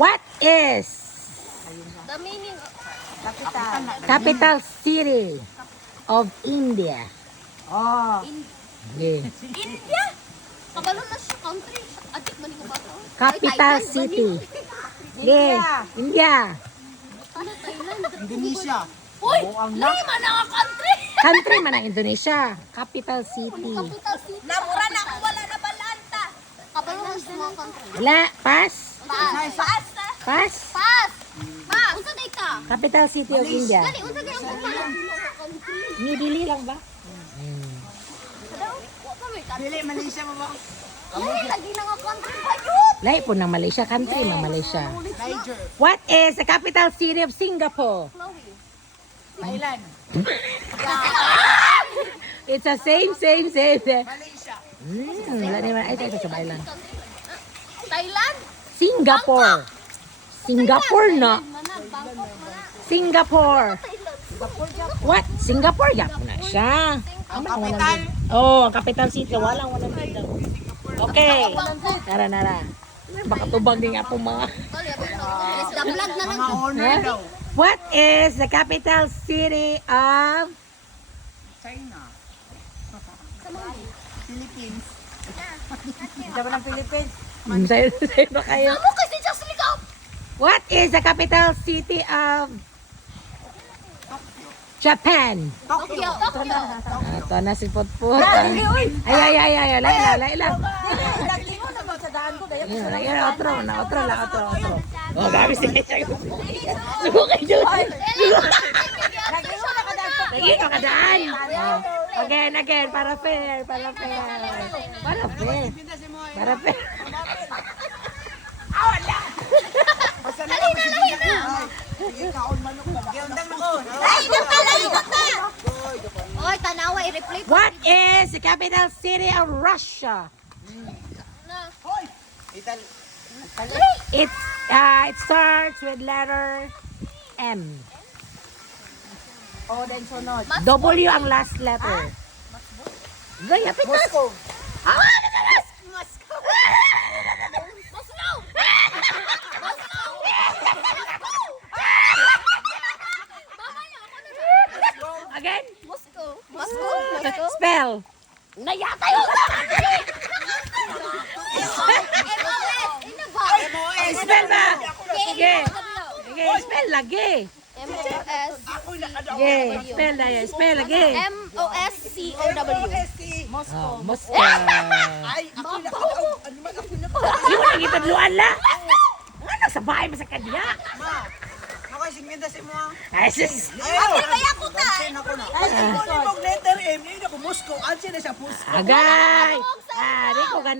What is The meaning capital city of India? Oh. Okay. India. Kabalo na siya country. Adik man ko ba to? Capital city. Okay. India. Ano Thailand? Indonesia. Uy, lima na nga country. Country man ang Indonesia. Capital city. Capital city. Namura na ako wala na balanta. Kabalo na siya mga country. Wala. Pass. Pass. Pass. Pass. Pass. Pass. Unsa day ka? Capital city of India. Dali, unsa day ang country? New Delhi lang ba? Dili, Malaysia mo ba? Lagi na nga country pa yun. Lahi po ng Malaysia. Country ng Malaysia. Niger. What is the capital city of Singapore? Chloe. Thailand. It's the same. Malaysia. Wala naman. Ay, ito sa Thailand. Thailand? Singapore. Singapore na. Manag, Bangkok mana. Singapore. What? Singapore? Yapo na siya. Ang kapital. Oh, ang capital city. Walang dito. Okay. Nara. Baka tubang din nga po mga. Is the vlog na lang. Mga owner daw. What is the capital city of China. Philippines. Diba ng Philippines? Sa'yo ba kayo? Amo kasi just ligaw. What is the capital city of Japan? Tokyo. Tokyo. Ito na si Potpot. Ay. Laila. Naglingon na ba sa daan ko? Dahil Ayun, otro. Oh, dami sige siya. Subukay dyan. naglingon na ka daan ko. Lagi ka kadaan. Oh. Again. Para fair. Para fair. Basta na lang. Sige, kaon manok na. Giundang mo ko. Ay, napalagot na. Oy, tanawa i-replay. What is the capital city of Russia? Hoy! Italy. It starts with letter M. O, then sunod. W ang last letter. Gaya, pitas. Moscow. Moscow. Again. Moscow. Moscow. Spell. Nayata yun. Spell ba? Sige. Spell lagi. M-O-S. Sige, spell lagi. Spell lagi. M-O-S-C-O-W. Oh, Moscow. Ay, ako na. Ano man ako na. Di mo nang ipadluan la? Ano sa bahay mo sa kanya? Ma. Ako ay singminda si mo. Ay, sis. Ayaw. Kaya ko ta. Ako na. Ay, letter M. Yun ako Moscow. Ansi na siya Moscow. Agay. Di ko